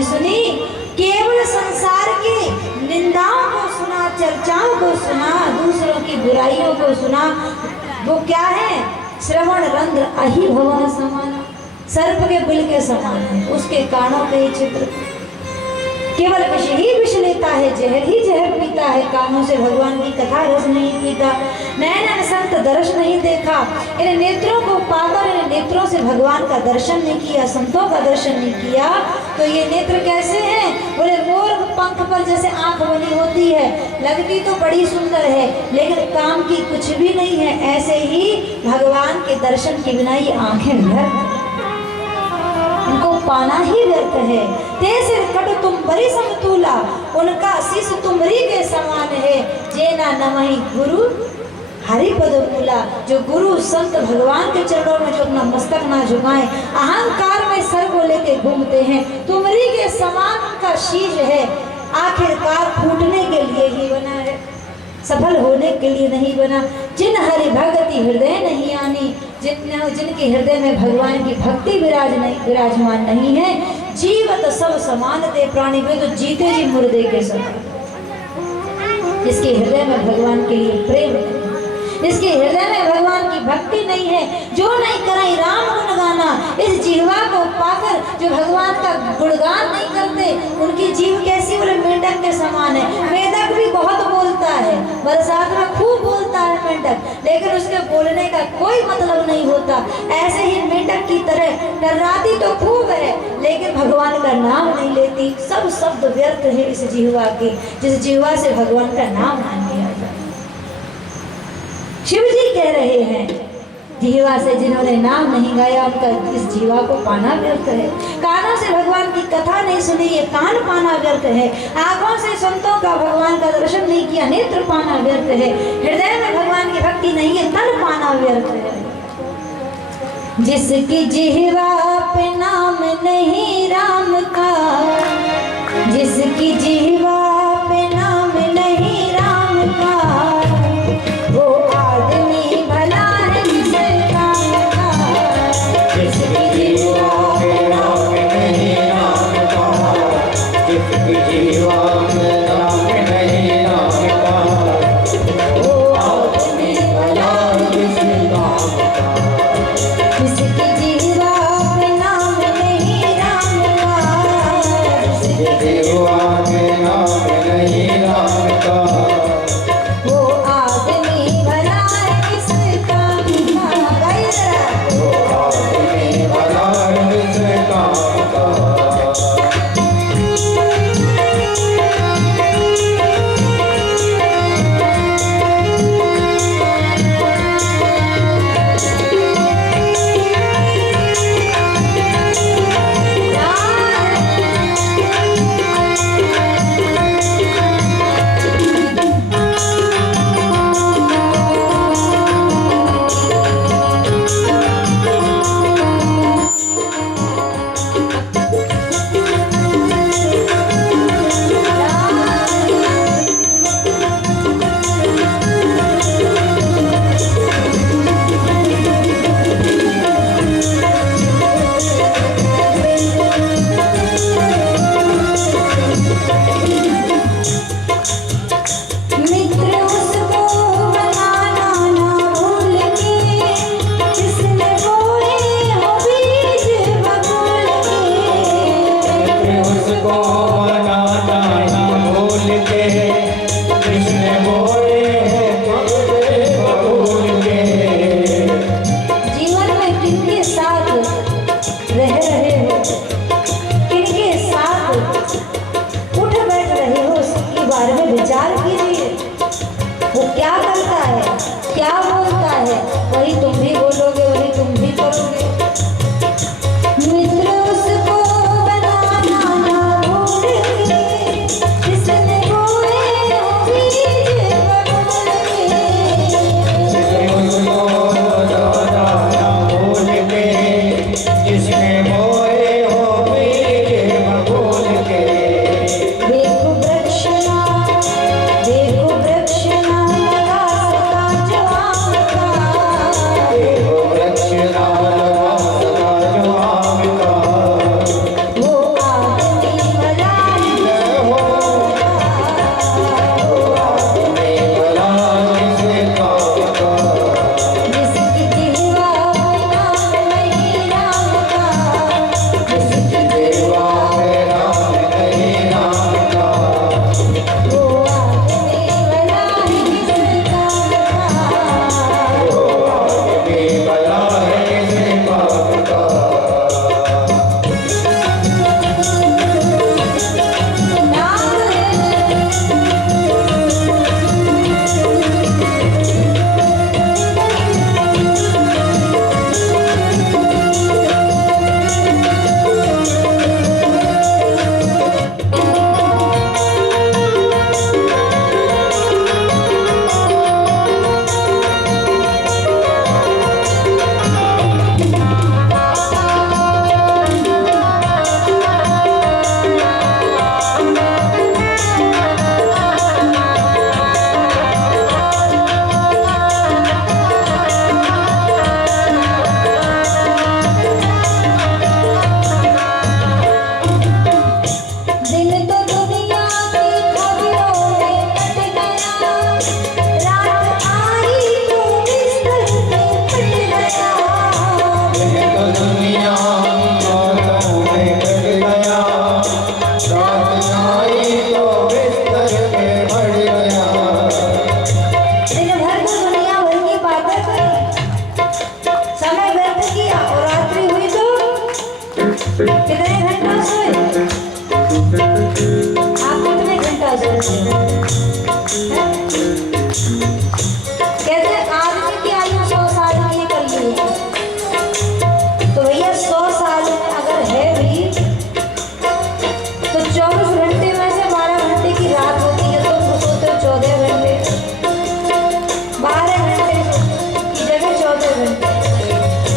नहीं सुनी, केवल संसार की निंदाओं को सुना, चर्चाओं को सुना, दूसरों की बुराइयों को सुना। वो क्या है? श्रवण रंध्र अहि भवन समान, सर्प के बिल के समान है उसके कानों के चित्र। केवल विष ही विष लेता है, जहर ही जहर पीता है, कानों से भगवान की कथा रस नहीं पीता, नैन संत दर्श नहीं देखा, इन नेत्रों को पाकर इन नेत्रों से भगवान का दर्शन नहीं किया, संतों का दर्शन नहीं किया, तो ये नेत्र कैसे हैं? बोले मोर पंख पर जैसे आंख बनी होती है, लगती तो बड़ी सुंदर है लेकिन काम की कुछ भी नहीं है, ऐसे ही भगवान के दर्शन के बिना ये आंखें व्यर्थ, उनको पाना ही व्यर्थ है। तेसे कट तुम बड़ी समतूला, उनका शीश तुमरी के समान है, जेना नमहि गुरु हरि पद मूला। जो गुरु संत भगवान के चरणों में जो अपना मस्तक ना झुकाएं, अहंकार में सर को लेके घूमते हैं, तुमरी के समान उनका शीश है, आखिरकार फूटने के लिए ही बना है, सफल होने के लिए नहीं बना। जिन हरि भगति हृदय नहीं आनी, जिनके हृदय में भगवान की भक्ति विराजमान नहीं है, जीवत सब समान ते प्राणी, वे तो जीते जी मुर्दे के समान। जिसके हृदय में भगवान के लिए प्रेम नहीं, जिसके हृदय में भगवान की भक्ति नहीं है, जो नहीं कराई राम गुण गाना, इस जीवा को पाकर जो भगवान का गुणगान नहीं करते, उनकी जीव कैसी? बोले मेंढक के समान है। मेंढक भी बहुत बोलता है, बरसात में खूब बोलता है मेंढक, लेकिन उसके बोलने का कोई मतलब नहीं होता। ऐसे ही मेंढक की तरह टर्राती तो खूब है लेकिन भगवान का नाम नहीं लेती, सब शब्द व्यर्थ है इस जीवा के, जिस जीवा से भगवान का नाम ना लिया जाए। शिव जी कह रहे हैं, जीवा से जिन्होंने नाम नहीं गाया उनका इस जीवा को पाना व्यर्थ है। कानों से भगवान की कथा नहीं सुनी, ये कान पाना व्यर्थ है। आंखों से संतों का भगवान का दर्शन नहीं किया, नेत्र पाना व्यर्थ है। हृदय में भगवान की भक्ति नहीं है, तन पाना व्यर्थ है। जिसकी जिह्वा पे नाम नहीं राम का, जिसकी जिह्वा पे नाम नहीं राम का, वो आदमी भला है जिसे काम का। जिसकी जिह्वा पे नाम नहीं राम का, जिसकी जिह्वा पे नाम नहीं राम का, वो आदमी भला है जिसे काम का। जिसकी जिह्वा पे नाम नहीं राम का, जिसकी जिह्वा पे नाम नहीं राम का, वो आदमी भला है किस काम का। वो आदमी भला है किस काम का। विचार कीजिए, वो क्या करता है, क्या बोलता है, वही तुम भी बोलोगे, वही तुम भी करोगे। मित्र उसको बनाना ना भूल के, जिसने बोए हो बीज बबूल के। मित्र उसको बनाना ना भूल के, जिसने बोए कितने घंटा सोए? आप कितने घंटा सोते हो? कहते आदमी की आयु 100 साल की कर ली, तो भैया 100 साल में अगर है भी तो 24 घंटे में से 12 घंटे की रात होती है, तो सोते हो 14 घंटे, 12 घंटे की जगह 14 घंटे।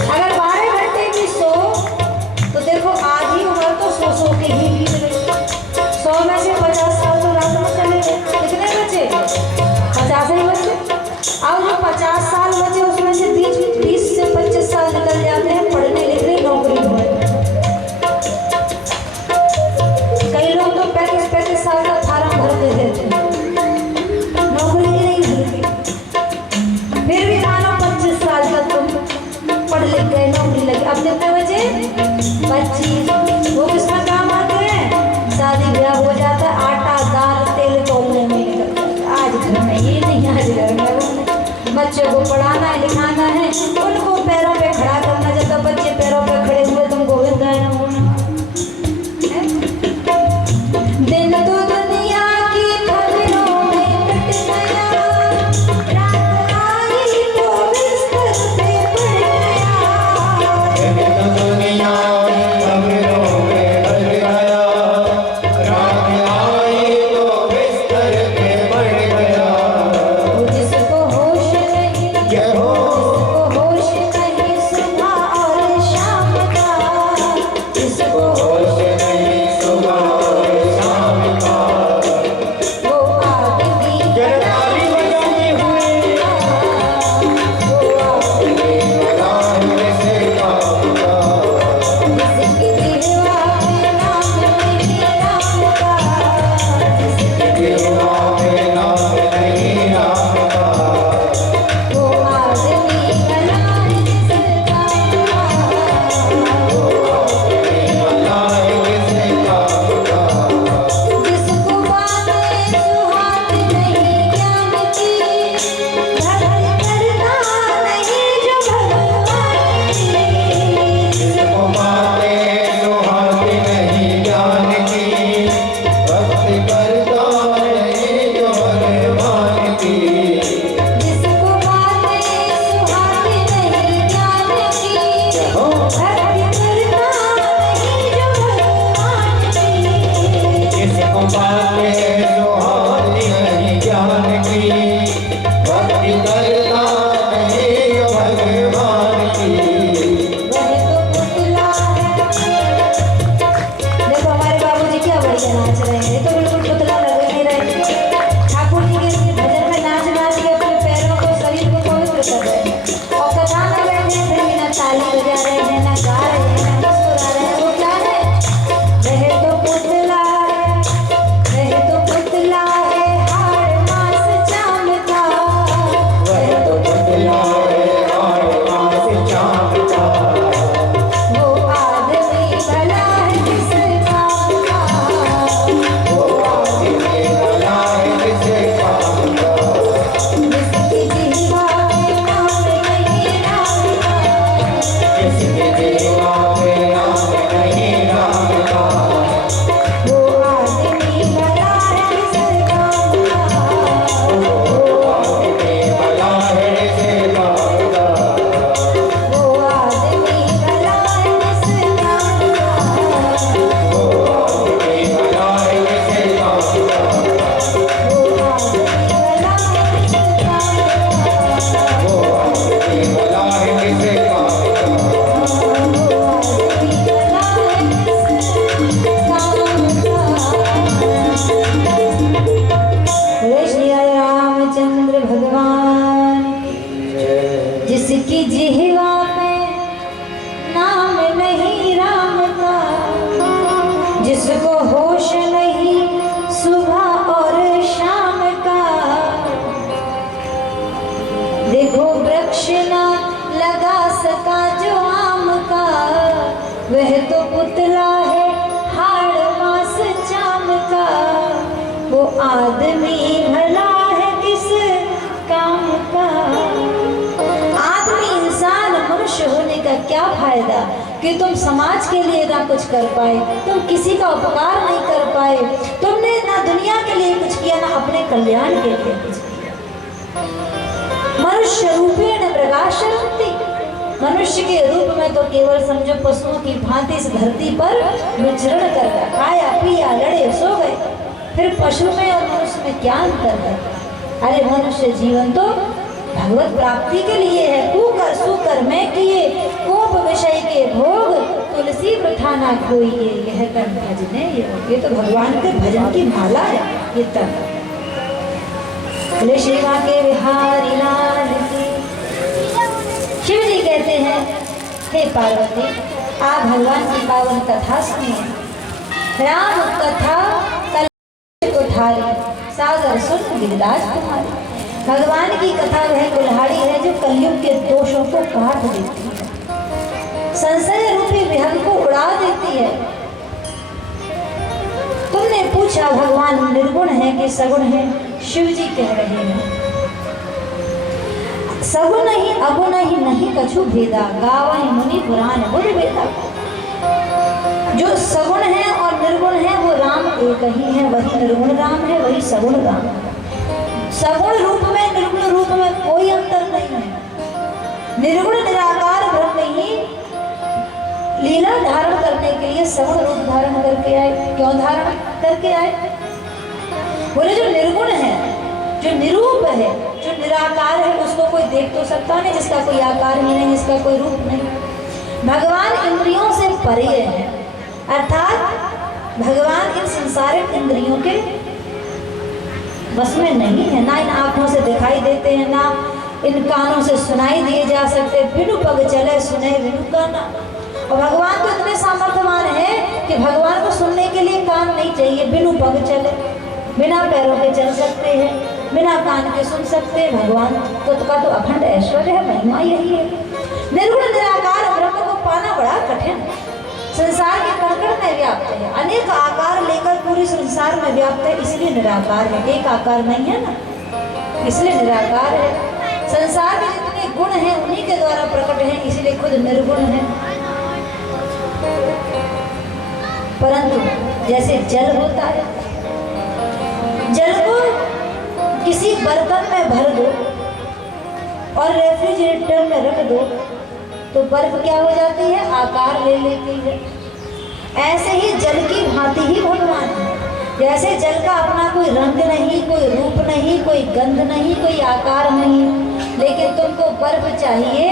अगर 12 घंटे की सो तो देखो आधी उम्र तो सो के ही बीत गई। 100 में से 50 साल तो रात में चले गए, कितने बचे? 50 ही बचे। अब जो 50 साल बचे उसमें से 20 से 25 साल निकल जाते हैं पढ़ने लिखने नौकरी में। कई लोग तो 35 साल का फार्म भर देते थे, नौकरी की नहीं मिलती। फिर भी मानो 25 साल तक तुम पढ़ लिख गए, नौकरी लगी। अब कितने बचे? 25। वो किसमें काम आते हैं? शादी ब्याह हो जाता है, आटा दाल तेल तोलने में निकल जाता है। आज घर में ये नहीं, आज घर में वो नहीं। बच्चों को पढ़ाना है लिखाना है, उनको पैरों पे खड़ा करना। जब तक बच्चे पैरों पे खड़े हुए तुम गोविंद गाय न होना। दिन तो दुनिया की खबरों में कट गया, रात आई तो बिस्तर पे पड़ गया। दिन तो दुनिया की खबरों में कट गया, रात आई तो बिस्तर पे पड़ गया। जिसको होश नहीं, जय हो, जिसको होश नहीं सुबह और शाम का, जिसको होश नहीं सुबह और शाम का। वो आदमी जरा ताली बजाते हुए वो आदमी राह से काटा, जिसकी जिह्वा पे नाम नहीं राम का, जिसकी जिह्वा में नाम नहीं राम का। वो आदमी भला है जिसका, भला है किसे काटा, जिसको बातें सुहाती नहीं ज्ञान की, भक्ति करता नहीं जो भगवान की। जिसको बातें सुहाती नहीं ज्ञान की, भक्ति करता नहीं जो भगवान की। जिसको बातें सुहाती नहीं ज्ञान की, हो, भक्ति करता नहीं जो भगवान की। जिसको बातें सुहाती नहीं ज्ञान की, भक्ति करता नहीं जो भगवान की। वह तो पुतला है। देखो हमारे बाबूजी क्या बढ़िया नाच रहे हैं, ये तो बिल्कुल पुतला लग नहीं रहे। ठाकुर जी के भजन में नाच नाच के अपने पैरों को शरीर को पवित्र कर रहे हैं, और कथा में बैठे हैं फिर भी ना ताली बजा रहे हैं, ना गा रहे हैं, ना मुस्कुरा रहे हैं। वो क्या है? वह तो पुतला है, वह तो पुतला है हाड़ मास चाम का। वह तो पुतला है हाड़ मास चाम का। वो आदमी भला है किस काम का, वो आदमी भला है किसे काम का। जिसकी जिह्वा पे नाम नहीं राम का। जिसके जीवा में नाम नहीं राम का। वो आदमी भला है किस काम का। वो आदमी भला है किसे काम का। वो आदमी भला है किस काम का। वो आदमी भला है किसे काम का। वो आदमी भला है किस काम का। वो आदमी भला है किसे काम का। श्री रामचंद्र भगवान जिसकी जिह्वा में नाम नहीं राम का, जिसको होश नहीं सुबह और शाम का। देखो वृक्ष ना लगा सका जो आम का, वह तो पुतला है हाड़ मास चाम का। वो आदमी भला है किस काम का। आदमी इंसान मनुष्य होने का क्या फायदा कि तुम समाज के लिए ना कुछ कर पाए, तुम किसी का उपकार नहीं कर पाए, तुमने ना दुनिया के लिए कुछ किया ना अपने कल्याण के लिए कुछ किया। मनुष्य रूपेण मृगाशरन्ति, मनुष्य के रूप में तो केवल समझो पशुओं की भांति इस धरती पर विचरण कर रहा, खाया पिया लड़े सो गए, फिर पशु में और मनुष्य में क्या अंतर है? अरे मनुष्य जीवन तो भगवत प्राप्ति के लिए है। कुकर सुकर में किए कोप विषय के भोग, तुलसी प्रथा ना खोइए, यह तन भजने योग। ये तो भगवान के भजन की माला है ये तन। बोले शिवा के बिहारी लाल की। शिव जी कहते हैं, हे पार्वती आप भगवान की पावन कथा सुनिए। राम कथा कल उठारी, सागर सुन गिरिराज कुमारी। भगवान की कथा वह कुल्हाड़ी है जो कलयुग के दोषों को काट देती है, संशय रूपी विहंग को उड़ा देती है। तुमने पूछा भगवान निर्गुण है कि सगुण है? शिव जी कह रहे हैं सगुण ही अगुण ही नहीं कछु भेदा, गावहि मुनि पुराण बुध वेदा। जो सगुण है और निर्गुण है वो राम एक ही है, वही निर्गुण राम है, वही सगुण राम है। सगुण रूप में निर्गुण रूप में कोई अंतर नहीं है। निर्गुण निराकार ब्रह्म ही लीला धारण करने के लिए सगुण रूप धारण करके आए। क्यों धारण करके आए? बोले जो निर्गुण है, जो निरूप है, जो निराकार है, उसको कोई देख तो सकता नहीं, जिसका कोई आकार ही नहीं, जिसका कोई रूप नहीं। भगवान इंद्रियों से परे है, अर्थात भगवान इन संसारिक इंद्रियों के बस में नहीं है, ना इन आंखों से दिखाई देते हैं, ना इन कानों से सुनाई दिए जा सकते। बिनु पग चले सुने बिनु काना। और भगवान तो इतने सामर्थ्यवान है कि भगवान को सुनने के लिए कान नहीं चाहिए, बिनु पग चले, बिना पैरों के चल सकते हैं, बिना कान के सुन सकते हैं। भगवान तो का तो अखंड ऐश्वर्य है, महिमा यही है। निर्गुण निराकार ब्रह्म को पाना बड़ा कठिन है। संसार के कण में व्याप्त है, अनेक आकार लेकर पूरे संसार में व्याप्त है, इसलिए निराकार है। एक आकार नहीं है ना, इसलिए निराकार है। संसार में जितने गुण हैं उन्हीं के द्वारा प्रकट हैं, इसलिए खुद निर्गुण है। परंतु जैसे जल होता है, जल को किसी बर्तन में भर दो और रेफ्रिजरेटर में रख दो तो बर्फ क्या हो जाती है? आकार ले लेती है। ऐसे ही जल की भांति ही भगवान है। जैसे जल का अपना कोई रंग नहीं, कोई रूप नहीं, कोई गंध नहीं, कोई आकार नहीं, लेकिन तुमको बर्फ चाहिए,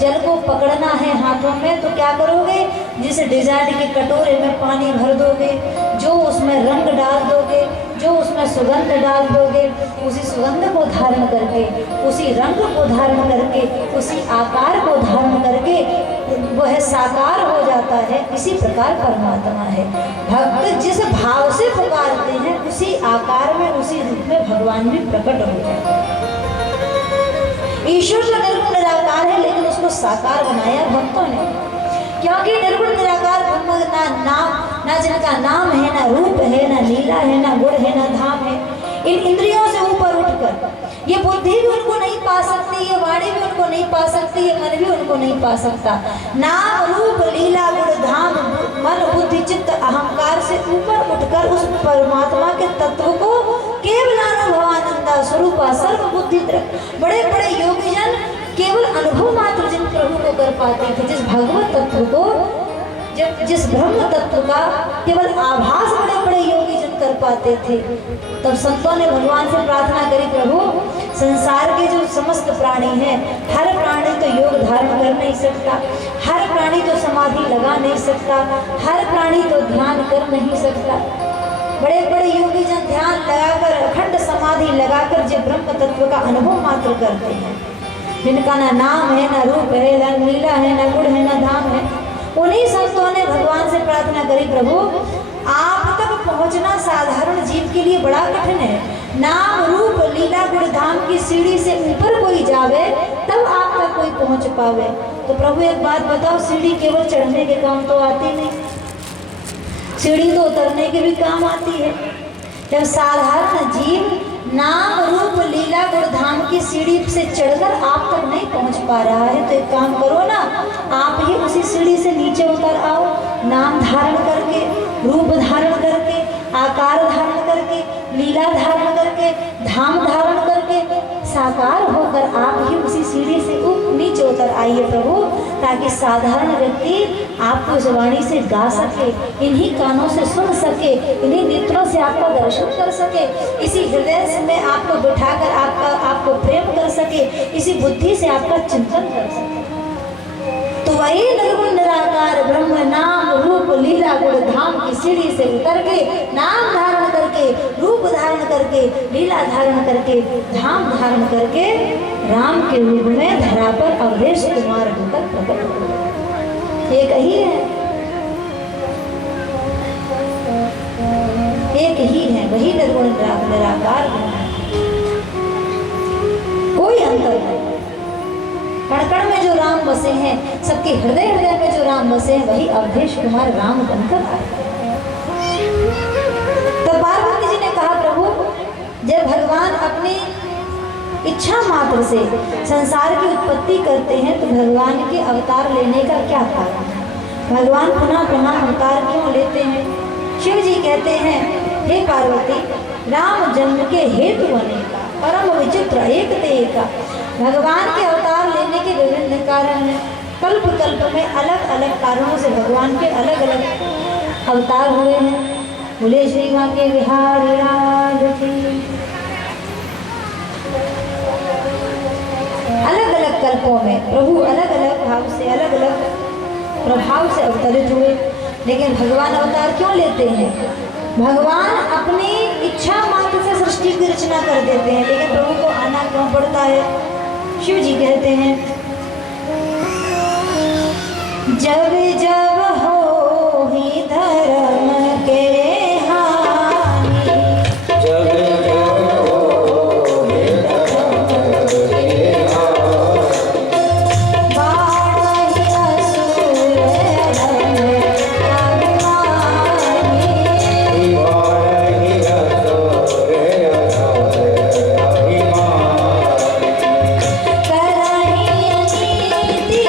जल को पकड़ना है हाथों में, तो क्या करोगे? जिस डिजाइन के कटोरे में पानी भर दोगे, जो उसमें रंग डाल दोगे, जो उसमें सुगंध डाल दोगे, उसी सुगंध को धारण करके, उसी रंग को धारण करके, उसी आकार को धारण करके वह साकार हो जाता है। इसी प्रकार परमात्मा है। भक्त जिस भाव से पुकारते हैं उसी आकार में, उसी रूप में भगवान भी प्रकट हो जाते हैं। ईश्वर तो निर्गुण निराकार है, लेकिन उसको साकार बनाया भक्तों ने, क्योंकि निर्गुण निराकार ब्रह्म ना जिनका नाम है, ना रूप है, ना लीला है, ना गुण है, ना धाम है। इन इंद्रियों से ऊपर उठकर ये बुद्धि भी उनको नहीं पा सकती, ये वाणी भी उनको नहीं पा सकती, ये मन भी उनको नहीं पा सकता। नाम रूप लीला गुण धाम मन बुद्धि चित्त अहंकार से ऊपर उठकर उस परमात्मा के तत्व को केवल अनुभवानंदा स्वरूपा सर्व बुद्धि। बड़े बड़े योगी जन केवल अनुभव मात्र जिन प्रभु को कर पाते थे, जिस भगवत तत्व को, जिस ब्रह्म तत्व का केवल आभास बड़े बड़े योगी जन कर पाते थे। तब संतों ने भगवान से प्रार्थना करी, प्रभु संसार के जो समस्त प्राणी हैं, हर प्राणी तो योग धारण कर नहीं सकता, हर प्राणी तो समाधि लगा नहीं सकता, हर प्राणी तो ध्यान कर नहीं सकता। बड़े बड़े योगी जन ध्यान लगाकर, अखंड समाधि लगाकर जो ब्रह्म तत्व का अनुभव मात्र करते हैं, जिनका ना नाम है, ना रूप है, ना लीला है, ना गुण है, ना धाम है, उन्हीं संतों ने भगवान से प्रार्थना करी, प्रभु आप तक पहुंचना साधारण जीव के लिए बड़ा कठिन है। नाम रूप लीला गुण धाम की सीढ़ी से ऊपर कोई जावे तब आप तक कोई पहुंच पावे। तो प्रभु एक बात बताओ, सीढ़ी केवल चढ़ने के काम तो आती नहीं, सीढ़ी तो उतरने के भी काम आती है। जब साधारण जीव नाम रूप लीला गुण धाम की सीढ़ी से चढ़कर आप तक नहीं पहुंच पा रहा है तो एक काम करो ना, आप ही उसी सीढ़ी से नीचे उतर आओ। नाम धारण करके, रूप धारण करके, आकार धारण करके, लीला धारण करके, धाम धारण करके, साकार होकर आप ही उसी सीढ़ी से नीचे उतर आइए प्रभु, ताकि साधारण व्यक्ति आपको इस वाणी से गा सके, इन्हीं कानों से सुन सके, इन्हीं नेत्रों से आपका दर्शन कर सके, इसी हृदय से में आपको बिठाकर आपको प्रेम कर सके, इसी बुद्धि से आपका चिंतन कर सके। तो वही निर्गुण निराकार ब्रह्म नाम रूप लीला गुण धाम की सीढ़ी से उतर के, नाम धारण करके, रूप धारण करके, लीला धारण करके, धाम धारण करके, राम के रूप में धरा पर अवधेश कुमार होकर प्रकट हुए। एक ही है, एक ही है, वही निर्गुण निराकार, कोई अंतर नहीं। कण कण में जो राम बसे हैं, सबके हृदय हृदय में जो राम बसे हैं, वही अवधेश कुमार राम बनकर आए। तो पार्वती जी ने कहा प्रभु, जब भगवान अपनी इच्छा मात्र से संसार की उत्पत्ति करते हैं तो भगवान के अवतार लेने का क्या कारण है? भगवान पुनः पुनः अवतार क्यों लेते हैं? शिव जी कहते हैं, हे पार्वती, राम जन्म के हेतु बने का परम विचित्र एक का। भगवान के अवतार लेने के विभिन्न कारण हैं। कल्प कल्प में अलग अलग कारणों से भगवान के अलग अलग अवतार हुए हैं। बोले श्री वाके बिहारी राज की। अलग अलग कल्पों में प्रभु अलग अलग भाव से, अलग अलग प्रभाव से अवतरित हुए। लेकिन भगवान अवतार क्यों लेते हैं? भगवान अपनी इच्छा मात्र से सृष्टि की रचना कर देते हैं, लेकिन प्रभु को आना क्यों पड़ता है? शिव जी कहते हैं, जब जब हो ही धर्म के हानि, जब जब हो ही धर्म के हानि, बाढ़हि असुर अधर्म अभिमानी, बाढ़हि असुर अधर्म अभिमानी, करहि अनीति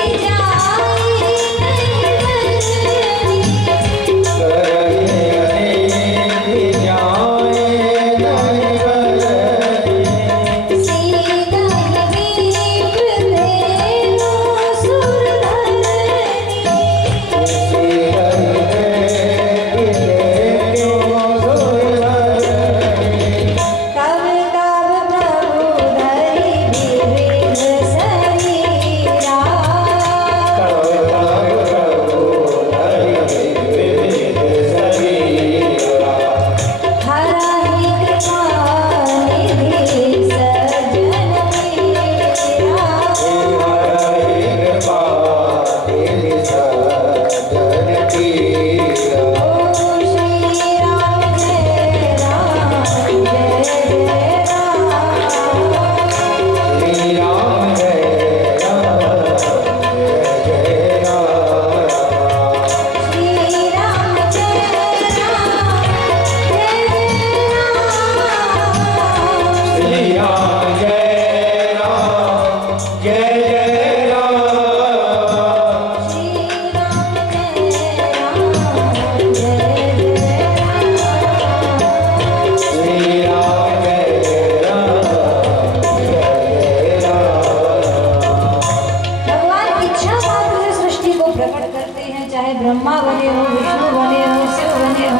जाई ब्रह्मा बने हो, विष्णु बने हो, शिव बने हो,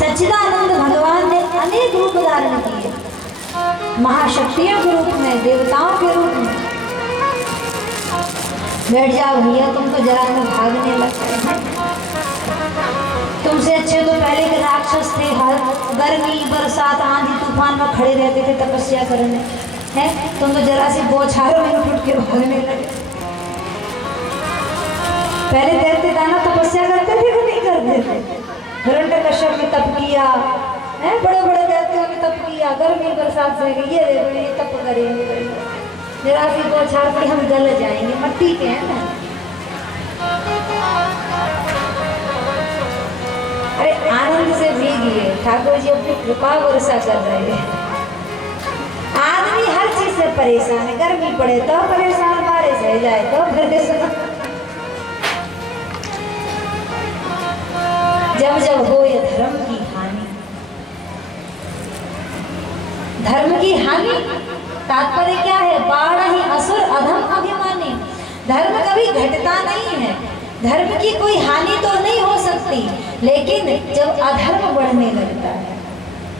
सच्चिदानंद भगवान ने अनेक रूप धारण किए, महाशक्तियों के रूप में, देवताओं के रूप में। बैठ जाओ भैया, तुम तो जरा में भागने लगते हैं। तुमसे अच्छे तो पहले के राक्षस थे, हर गर्मी बरसात आंधी तूफान में खड़े रहते थे तपस्या करने, है तुम तो जरा सी बौछारों में उठ के भागने लगे। पहले देवते दाना तपस्या करते थे कि नहीं करते थे? हिरण्यकश्यप ने तप किया है, बड़े बड़े देवताओं ने तप किया, गर्मी बरसात से ये देखो ये तप करेंगे, जरा सी बौछार पड़ी हम गल जाएंगे, मट्टी के हैं ना। अरे आनंद से भीगिए, ठाकुर जी अपनी कृपा वर्षा कर रहे हैं। से परेशान है, गर्मी पड़े तो परेशान, बारिश हो जाए तो परेशान। जब जब हो ये धर्म की हानि, धर्म की हानि तात्पर्य क्या है? बाढ़ ही असुर अधम अभिमानी। धर्म कभी घटता नहीं है, धर्म की कोई हानि तो नहीं हो सकती, लेकिन जब अधर्म बढ़ने लगता है,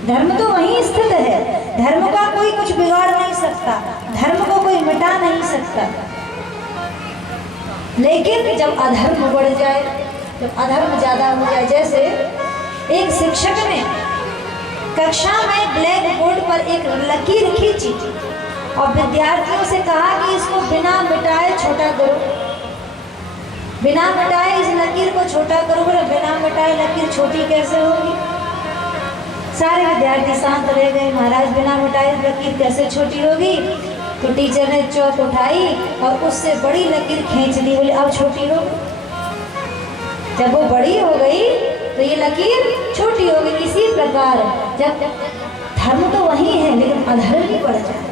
धर्म तो वहीं स्थित है, धर्म का कोई कुछ बिगाड़ नहीं सकता, धर्म को कोई मिटा नहीं सकता। लेकिन जब अधर्म बढ़ जाए, जब अधर्म ज्यादा हो जाए, जैसे एक शिक्षक ने कक्षा में ब्लैक बोर्ड पर एक लकीर खींची और विद्यार्थियों से कहा कि इसको बिना मिटाए छोटा करो, बिना मिटाए इस लकीर को छोटा करो। बोले बिना मिटाए लकीर छोटी कैसे होगी? सारे विद्यार्थी शांत रह गए। महाराज बिना मिटाए लकीर कैसे छोटी होगी? तो टीचर ने चौक उठाई और उससे बड़ी लकीर खींच ली। बोले अब छोटी हो। जब वो बड़ी हो गई तो ये लकीर छोटी हो गई। इसी प्रकार जब धर्म तो वही है, लेकिन अधर्म भी बढ़ जाए,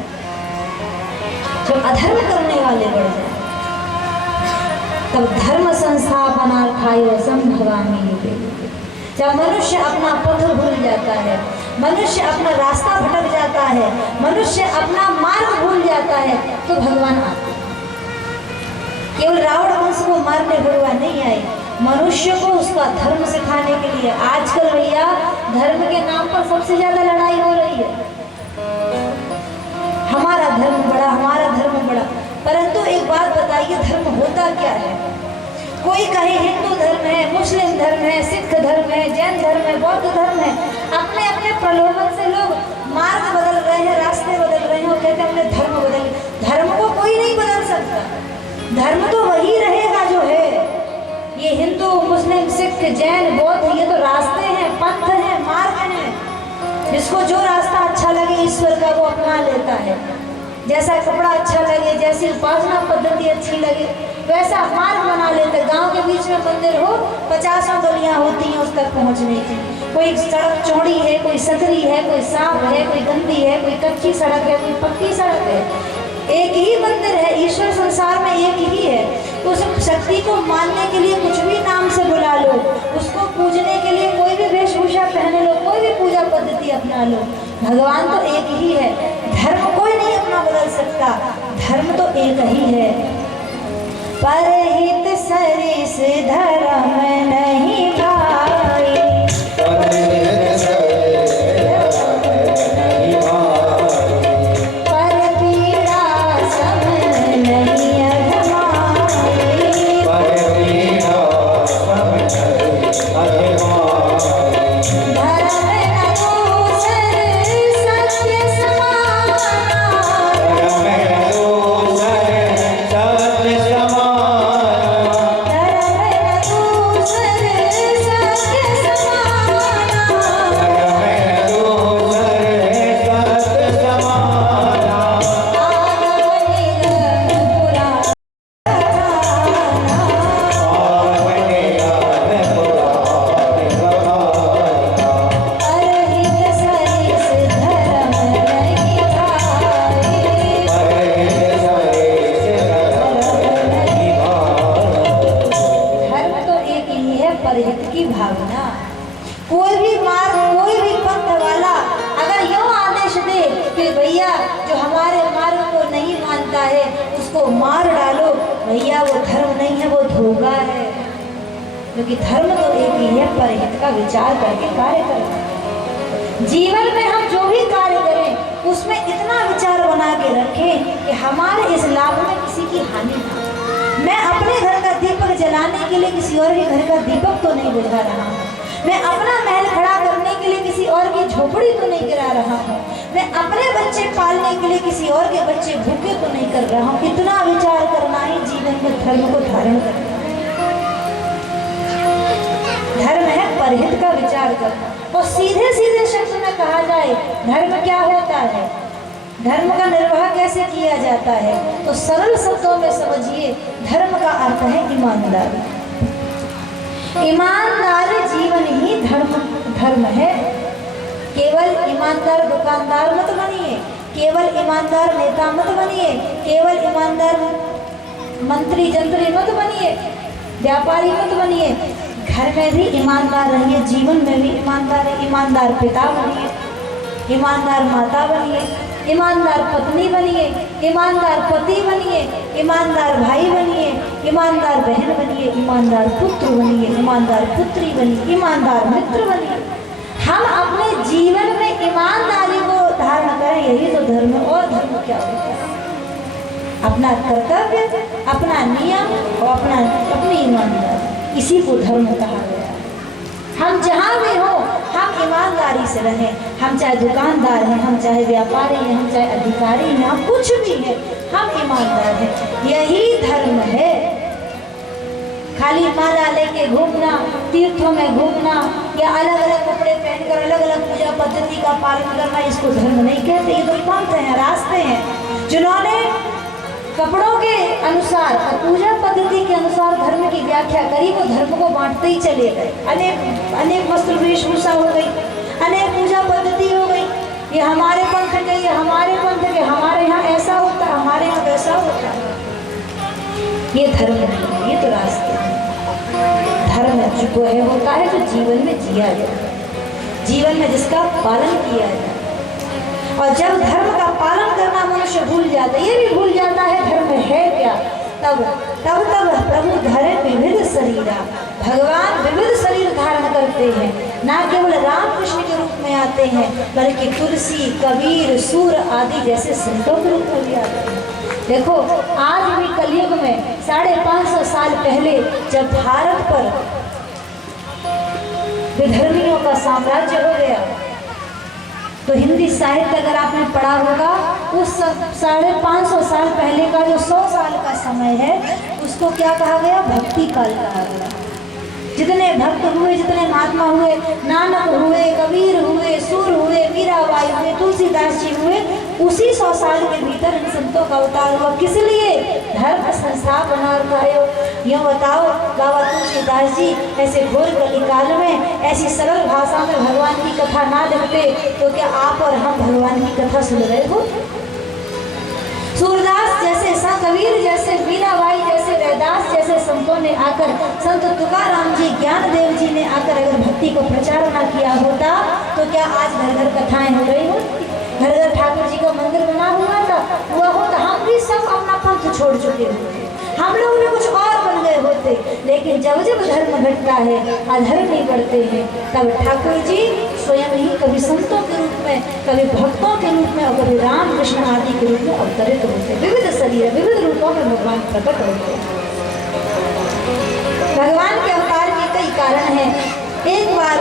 जब अधर्म करने वाले बढ़ जाए, तब धर्म संस्थापना खायो संभवामी। जब मनुष्य अपना पथ भूल जाता है, मनुष्य अपना रास्ता भटक जाता है, मनुष्य अपना मार्ग भूल जाता है, तो भगवान आते हैं। केवल रावण वंश को मारने भगवान नहीं आए, मनुष्य को उसका धर्म सिखाने के लिए। आजकल भैया धर्म के नाम पर सबसे ज्यादा लड़ाई हो रही है, हमारा धर्म बड़ा, हमारा धर्म बड़ा। परंतु एक बात बताइए, धर्म होता क्या है? कोई कहे हिंदू धर्म है, मुस्लिम धर्म है, सिख धर्म है, जैन धर्म है, बौद्ध धर्म है। अपने अपने प्रलोभन से लोग मार्ग बदल रहे हैं, रास्ते बदल रहे हैं और कहते हैं हमने धर्म बदल। धर्म को कोई नहीं बदल सकता, धर्म तो वही रहेगा जो है। ये हिंदू, मुस्लिम, सिख, जैन, बौद्ध, ये तो रास्ते हैं, पथ हैं, मार्ग हैं। जिसको जो रास्ता अच्छा लगे ईश्वर का वो अपना लेता है। जैसा कपड़ा अच्छा लगे, जैसी उपासना पद्धति अच्छी लगे, वैसा मार्ग बना लेते। गांव के बीच में मंदिर हो, 50 गलियां होती हैं उस तक पहुंचने की। कोई सड़क चौड़ी है, कोई सकरी है, कोई साफ है, कोई गंदी है, कोई कच्ची सड़क है, कोई पक्की सड़क है। एक ही मंदिर है, ईश्वर संसार में एक ही है। तो उस शक्ति को मानने के लिए कुछ भी नाम से बुला लो, उसको पूजने के लिए कोई भी वेशभूषा पहने लो, कोई भी पूजा पद्धति अपना लो, भगवान तो एक ही है। धर्म कोई नहीं अपना बदल सकता, धर्म तो एक ही है। परहित सरिस धर्म नहीं भाई, परहित सरिस धर्म नहीं भाई, पर पीड़ा सम नहीं अधमाई, पर पीड़ा सम नहीं अधमाई। धर्म न दूसर सत्य समाना, धर्म न दूसर सत्य समाना, धर्म न दूसर सत्य समाना, धर्म न दूसर सत्य समाना। आगम निगम पुराण आवने गान पुराण बखाना, परहित सरिस धर्म नहीं भाई, परहित सरिस धर्म नहीं भाई। धर्म तो एक ही है, परहित की भावना। कोई भी मार्ग, कोई भी पंथ वाला अगर यूं आदेश दे कि भैया जो हमारे मार्ग को नहीं मानता है उसको मार डालो, भैया वो धर्म नहीं है, वो धोखा है। क्योंकि धर्म तो एक ही है, परहित का विचार करके कार्य करें। जीवन में हम जो भी कार्य करें उसमें इतना विचार बना के रखें कि हमारे इस लाभ में किसी की हानि ना हो। मैं अपने घर का दीपक जलाने के लिए किसी और के घर का दीपक तो नहीं बुझा रहा हूँ, मैं अपना महल खड़ा करने के लिए किसी और की झोपड़ी तो नहीं गिरा रहा हूँ, मैं अपने बच्चे पालने के लिए किसी और के बच्चे भूखे तो नहीं कर रहा हूँ। इतना विचार करना ही जीवन में धर्म को धारण करना है। धर्म है परहित का विचार करना। और सीधे सीधे शब्द में कहा जाए धर्म क्या होता है, धर्म का निर्वाह कैसे किया जाता है, तो सरल शब्दों में समझिए, धर्म का अर्थ है ईमानदारी। ईमानदार जीवन ही धर्म है। केवल ईमानदार दुकानदार मत बनिए, केवल ईमानदार नेता मत बनिए, केवल ईमानदार मंत्री जंत्री मत बनिए, व्यापारी मत बनिए। घर में भी ईमानदार रहिए, जीवन में भी ईमानदार है। ईमानदार पिता बनिए, ईमानदार माता बनिए, ईमानदार पत्नी बनिए, ईमानदार पति बनिए, ईमानदार भाई बनिए, ईमानदार बहन बनिए, ईमानदार पुत्र बनिए, ईमानदार पुत्री बनिए, ईमानदार मित्र बनिए। हम अपने जीवन में ईमानदारी को धारण करें, यही तो धर्म है। और धर्म क्या होता है? अपना कर्तव्य, अपना नियम और अपनी ईमानदारी, इसी को धर्म कहा गया है। हम जहाँ भी हो हम ईमानदारी से रहें। हम चाहे दुकानदार हैं, हम चाहे व्यापारी हैं, हम चाहे अधिकारी हैं, हम कुछ भी हैं, हम ईमानदार हैं। यही धर्म है। खाली माला लेके घूमना, तीर्थों में घूमना या अलग अलग कपड़े पहनकर अलग अलग पूजा पद्धति का पालन करना, इसको धर्म नहीं कहते। ये तो पंथ हैं, रास्ते हैं जिन्होंने कपड़ों के अनुसार और पूजा पद्धति के अनुसार धर्म की व्याख्या करी, वो धर्म को बांटते ही चले गए। अनेक वस्त्र वेशभूषा हो गई, अनेक पूजा पद्धति हो गई। ये हमारे पंथ के, ये हमारे पंथ के, हमारे यहाँ ऐसा होता है, हमारे यहाँ वैसा होता है। ये धर्म नहीं, ये तो रास्ते हैं। धर्म जो है होता है जो जीवन में जिया जाए, जीवन में जिसका पालन किया जाए। और जब धर्म का पालन करना मनुष्य भूल जाता है, ये भी भूल जाता है धर्म है क्या, तब प्रभु धरे विविध शरीरा। भगवान विविध शरीर धारण करते हैं, ना केवल राम कृष्ण के रूप में आते हैं, बल्कि तुलसी, कबीर, सूर आदि जैसे संतों के रूप में भी आते हैं। देखो आज भी कलयुग में 550 साल पहले जब भारत पर विधर्मियों का साम्राज्य हो गया, तो हिंदी साहित्य अगर आपने पढ़ा होगा, उस 550 साल पहले का जो 100 साल का समय है, उसको क्या कहा गया? भक्ति काल कहा गया। जितने भक्त हुए, जितने महात्मा हुए, नानक हुए, कबीर हुए, सूर हुए, मीराबाई हुए, तुलसीदास जी हुए, उसी 100 साल के भीतर इन संतों का अवतार हुआ। किस लिए? धर्म संस्थापना। यूँ बताओ, बाबा तुलसीदास जी ऐसे घोर कलिकाल में ऐसी सरल भाषा में भगवान की कथा ना लिखते तो क्या आप और हम भगवान की कथा सुन रहे हो? सूरदास जैसे, संत कबीर जैसे, मीराबाई जैसे, रैदास जैसे संतों ने आकर, संत तुकाराम जी, ज्ञानदेव जी ने आकर अगर भक्ति को प्रचार ना किया होता तो क्या आज घर घर कथाएं हो रही होती? घर घर ठाकुर जी का मंदिर बना हुआ होता, हम भी सब अपना पंथ छोड़ चुके होते, हम लोग भी कुछ और बन गए होते। लेकिन जब जब धर्म घटता है, अधर्मी बढ़ते हैं, तब ठाकुर जी स्वयं ही कभी संतों के रूप में, कभी भक्तों के रूप में और कभी राम कृष्ण आदि के रूप में अवतरित होते। विविध शरीर, विविध रूपों में भगवान प्रकट होते हैं। भगवान के अवतार के कई कारण हैं। एक बार